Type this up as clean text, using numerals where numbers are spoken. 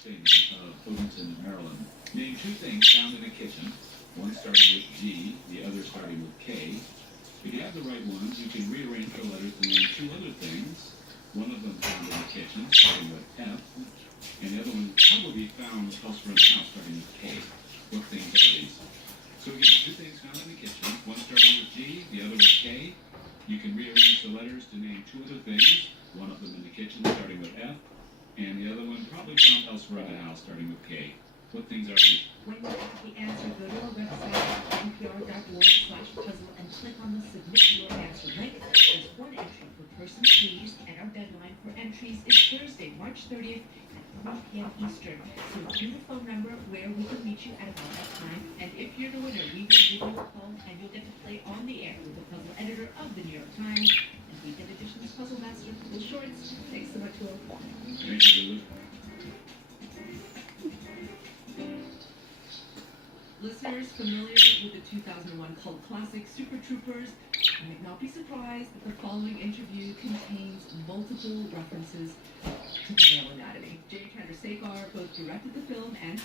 statement of Livingston, Maryland. Name two things found in a kitchen, one starting with G, the other starting with K. If you have the right ones, you can rearrange the letters to name two other things. One of them found in the kitchen, starting with F, and the other one probably found elsewhere in the house, starting with K. What things are these? So again, two things found in the kitchen, one starting with G, the other with K. You can rearrange the letters to name two other things, one of them in the kitchen, starting with F, and the other one probably found elsewhere in the house, starting with K. What things are these? When you have the answer, go to our website, npr.org/puzzle, and click on the Submit Your Answer link. There's one entry per person, please, and our deadline for entries is Thursday, March 30th at 1 p.m. Eastern. So leave a phone number where we can reach you at about that time, and if you're the winner, we will give you a call, and you'll get to play on the air with the puzzle editor of the New York Times and Weekend Edition's Puzzle Master, Will Shortz. Thanks so much, Will. Thank you, Lulu. Listeners familiar with the 2001 cult classic Super Troopers might not be surprised that the following interview contains multiple references to the male anatomy. Jay Chandrasekhar both directed the film and